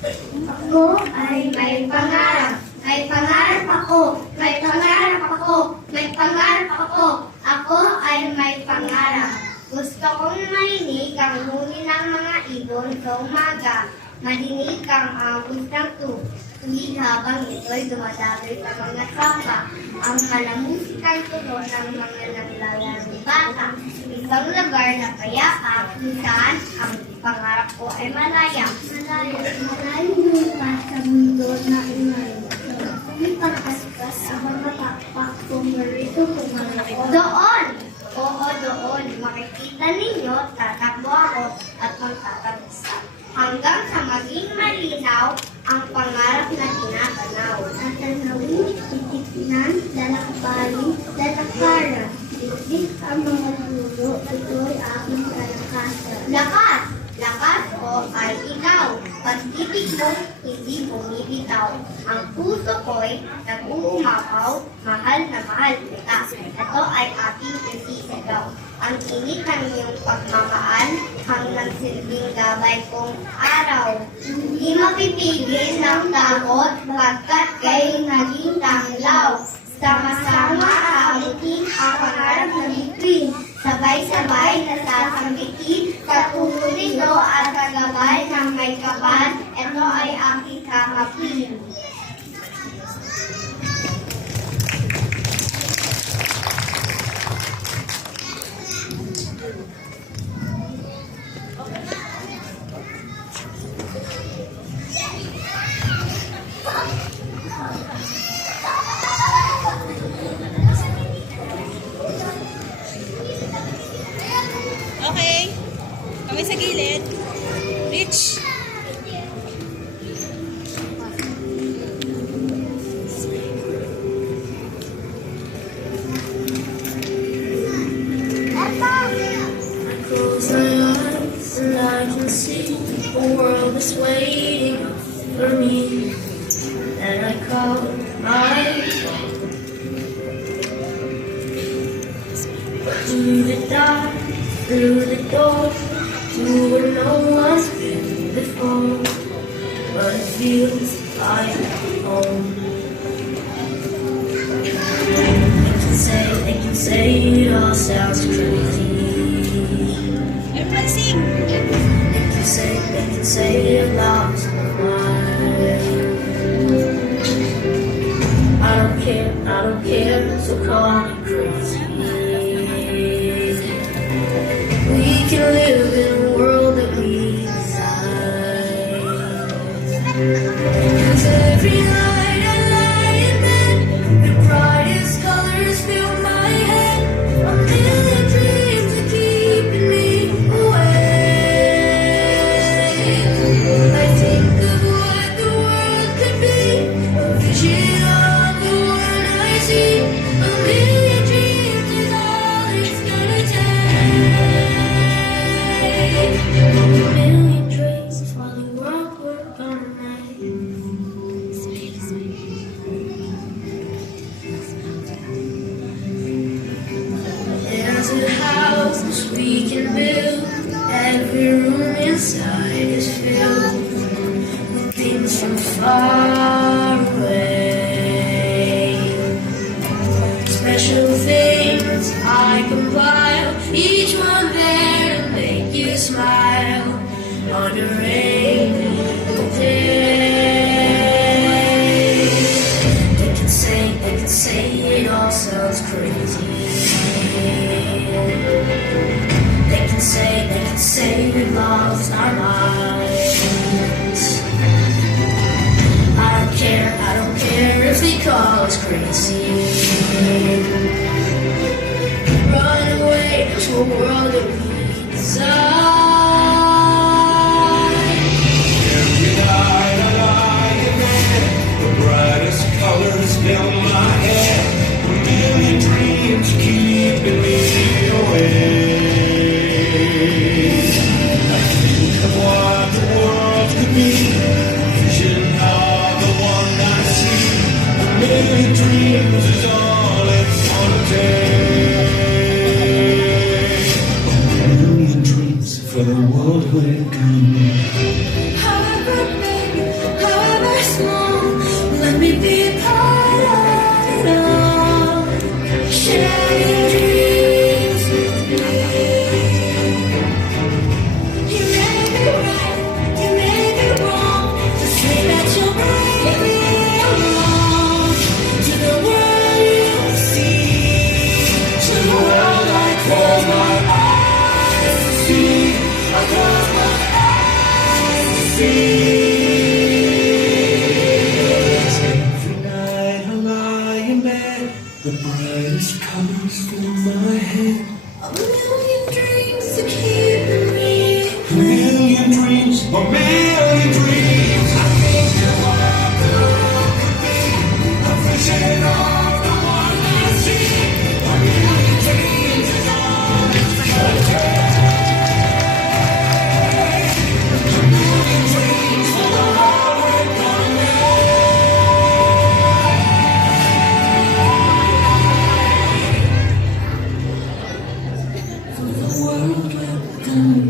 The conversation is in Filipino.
Ako ay may pangarap. May pangarap ako. May pangarap ako. May pangarap ako. Ako ay may pangarap. Gusto kong marinig ang huni ng mga ibon sa umaga. Marinig ang agos ng tuwig habang ito'y dumadagoy sa mga sapa. Ang malamusikang tulo ng mga naglalarong bata. Isang lugar na payapa kung saan ang pangarap ko ay malaya. Malayo lupa sa mundo na inayo. May pagkaskas sa mga pakpak kung marito kumalako. Doon! Oo, doon. Makikita ninyo, tatakbo ako at magtatagsa. Hanggang sa maging malinaw ang pangarap na tinatanaw. At tanawin, titignan, lalakbarin, lalakaran. Itik ang mga dulo, ito'y aking kalakasan. Lakas! Lakas ko ay ikaw. Pag-ibig mo, hindi bumibitaw. Ang puso ko'y nag-uumapaw, mahal na mahal kita. Ito ay aking isisigaw. Ang init ng iyong pagmamahal hanggang silbing gabay kong araw. Hindi mapipigil ng takot pagkat kayo naging tanglaw. Sama-sama aamitin ang pangarap na bituin. Sabay-sabay nasasambitin sa puso nito at sa gabay ng may kapal. Ito ay aking kakapin. Okay. Kami sa gilid. Reach. Close my eyes and I can see the world is waiting for me. And I call my phone. Through the dark, through the door, to where no one's been before, but it feels like home. They can say it all sounds crazy. Everyone sing. They can say it lost my mind. I don't care, so call me crazy. We can live in a world that we design. 'Cause every night I lie in bed, the brightest colors fill my head. A million dreams are keeping me awake. I think of what the world could be, a vision of the world I see. A million dreams is all it's gonna take. A million dreams for the world we're gonna make. There's a house we can build. Every room inside is filled with things from far away. Special things I compile, each one there to make you smile on a rainy day. They can say it all sounds crazy. They can say we lost our minds. I don't care if they call us crazy. Run away to a world that we design. Every night I lie in bed, the brightest colors fill my head. A million dreams keeping me awake. I think of what the world could be, a vision of the one I see. A million dreams is all it's gonna take. A million dreams for the world we're gonna make. However, baby, million dreams. You may be right, you may be wrong. Just say that you're bravely along to the world you see, to the world I close my eyes to see. I close my eyes to see. Every night I lie in bed, the brightest colors fill my head. A million dreams to keep me. A million dreams, a million dreams. I think of what the world could be. A vision of the one I see. A million dreams is all it's gonna take. A million dreams for the world we're gonna make. For the world we're gonna